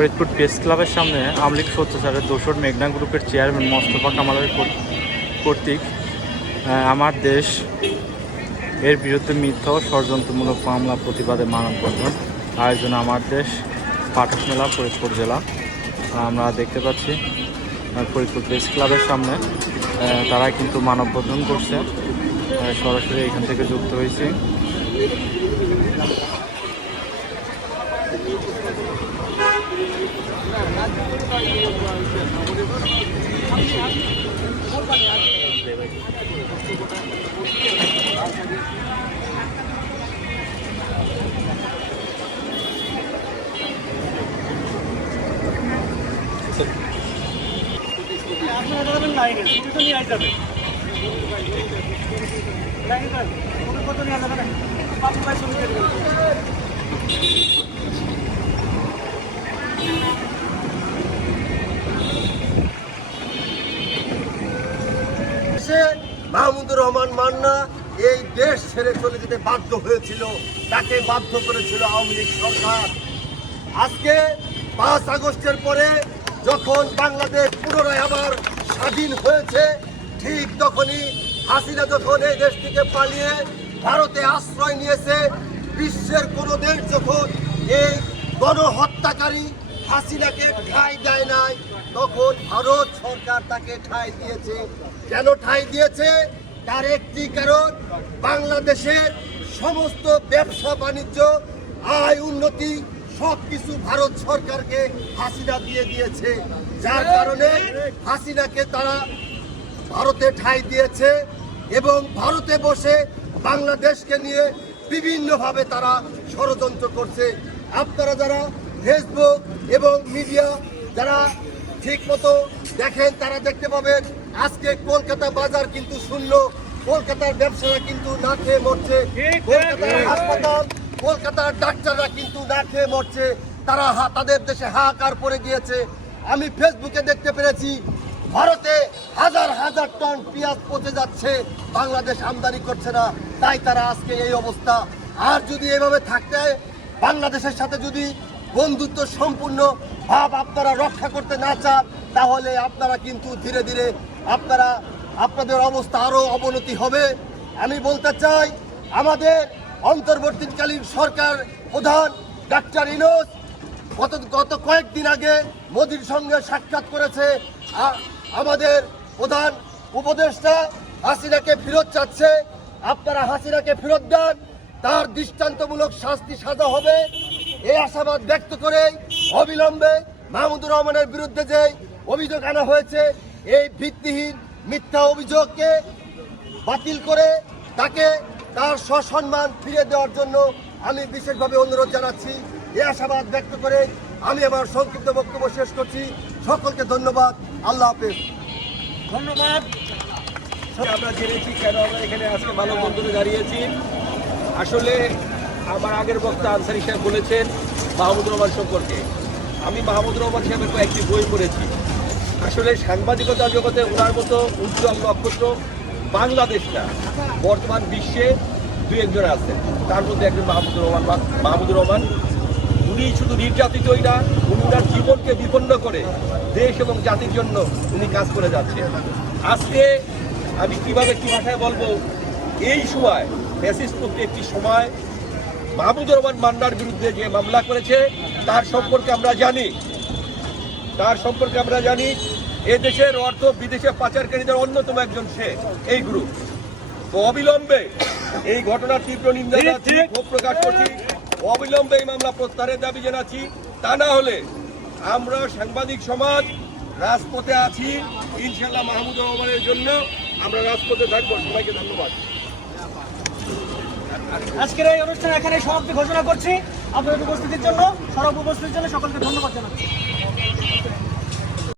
Faridpur press ক্লাবের সামনে আমলিক স্বৈত্যাচারের দোসর মেঘনা গ্রুপের চেয়ারম্যান মোস্তফা কামালের কর্তৃক আমার দেশ এর বিরুদ্ধে মিথ্যা ও ষড়যন্ত্রমূলক মামলা প্রতিবাদে মানববন্ধন আয়োজন আমার দেশ, পাঠক মেলা, ফরিদপুর জেলা। আমরা দেখতে পাচ্ছি ফরিদপুর প্রেস ক্লাবের সামনে তারা কিন্তু মানববন্ধন করছে। সরাসরি এখান থেকে যুক্ত হয়েছি। আপনারা যাবেন লাইনে ছুটি তো নিয়ে যাবে। লাইনে ছুটি কত নিয়ে যাবেন বাপু ভাই রহমান মান্না এই দেশ ছেড়ে চলে যেতে বাধ্য হয়েছিল, তাকে বাধ্য করেছিল আওয়ামী লীগ সরকার। আজকে পাঁচ আগস্টের পরে যখন বাংলাদেশ পুনরায় আবার স্বাধীন হয়েছে, ঠিক তখনই হাসিনা যখন এই দেশ থেকে পালিয়ে ভারতে আশ্রয় নিয়েছে, বিশ্বের কোনো দেশ যখন এই গণহত্যাকারী হাসিনাকে ঠাঁই দেয় নাই, তখন ভারত সরকার তাকে ঠাঁই দিয়েছে। কেন ঠাঁই দিয়েছে? তার একটি কারণ বাংলাদেশের সমস্ত ব্যবসা বাণিজ্য, আয় উন্নতি সবকিছু ভারত সরকারকে হাসিনা দিয়ে দিয়েছে। যার কারণে হাসিনাকে তারা ভারতে ঠাঁই দিয়েছে এবং ভারতে বসে বাংলাদেশকে নিয়ে বিভিন্নভাবে তারা ষড়যন্ত্র করছে। আপনারা যারা ফেসবুক এবং মিডিয়া যারা ঠিক মতো দেখেন, তারা দেখতে পাবেন আজকে কলকাতা বাজার কিন্তু শূন্য কলকাতার ব্যবসারা কিন্তু না খেয়ে মরছে কলকাতার হাসপাতাল কলকাতার ডাক্তাররা কিন্তু না খেয়ে মরছে তারা হা- তাদের দেশে হাহাকার পড়ে গিয়েছে। আমি ফেসবুকে দেখতে পেরেছি ভারতে হাজার হাজার টন পেঁয়াজ পচে যাচ্ছে বাংলাদেশ আমদানি করছে না তাই তারা আজকে এই অবস্থা। আর যদি এভাবে থাকতে বাংলাদেশের সাথে যদি বন্ধুত্ব সম্পূর্ণ ভাব আপনারা রক্ষা করতে না চান, তাহলে আপনারা কিন্তু ধীরে ধীরে আপনারা, আপনাদের অবস্থা আরও অবনতি হবে। আমি বলতে চাই, আমাদের অন্তর্বর্তীকালীন সরকার প্রধান ডাক্তার ইনোস গত গত কয়েকদিন আগে মোদির সঙ্গে সাক্ষাৎ করেছে। আমাদের প্রধান উপদেষ্টা হাসিনাকে ফেরত চাচ্ছে। আপনারা হাসিনাকে ফেরত দেন, তার দৃষ্টান্তমূলক শাস্তি সাজা হবে। এই আশাবাদ ব্যক্ত করে অবিলম্বে মাহমুদুর রহমানের বিরুদ্ধে যে অভিযোগ আনা হয়েছে, এই ভিত্তিহীন মিথ্যা অভিযোগকে বাতিল করে তাকে তার সসম্মান ফিরে দেওয়ার জন্য আমি বিশেষভাবে অনুরোধ জানাচ্ছি। এই আশাবাদ ব্যক্ত করে আমি আমার সংক্ষিপ্ত বক্তব্য শেষ করছি। সকলকে ধন্যবাদ। আল্লাহ হাফেজ। ধন্যবাদ। আমরা জেনেছি কেন আমরা এখানে আজকে ভালো বন্ধুরে দাঁড়িয়েছি। আসলে আমার আগের বক্তা আনসারি সাহেব বলেছেন মাহমুদুর রহমান সম্পর্কে। আমি মাহমুদুর রহমান সাহেবের কয়েকটি বই পড়েছি। আসলে সাংবাদিকতা জগতে ওনার মতো উজ্জ্বল নক্ষত্র বাংলাদেশ না বর্তমান বিশ্বে দু একজন আছেন তার মধ্যে একজন মাহমুদুর রহমান মাহমুদুর রহমান। উনি শুধু নির্যাতিতই না, উনি ওনার জীবনকে বিপন্ন করে দেশ এবং জাতির জন্য উনি কাজ করে যাচ্ছেন। আজকে আমি কীভাবে, কি ভাষায় বলব? এই সময় ফ্যাসিস্ট মুক্তি একটি সময় মাহমুদুর রহমান মান্নার বিরুদ্ধে যে মামলা করেছে তার সম্পর্কে আমরা জানি। তার সম্পর্কে আমরা জানি এ দেশের অর্থ বিদেশে পাচারকারীদের অন্যতম একজন সে এই গ্রুপ তো অবিলম্বে এই ঘটনার তীব্র নিন্দা ক্ষোভ প্রকাশ করছি। অবিলম্বে এই মামলা প্রত্যাহারের দাবি জানাচ্ছি। তা না হলে আমরা সাংবাদিক সমাজ রাজপথে আছি। ইনশাল্লাহ মাহমুদুর রহমানের জন্য আমরা রাজপথে থাকব। সবাইকে ধন্যবাদ। আজকের এই অনুষ্ঠান এখানে সমাপ্তি ঘোষণা করছি। আপনাদের উপস্থিতির জন্য সড়ক উপস্থিতির জন্য সকলকে ধন্যবাদ জানাচ্ছি।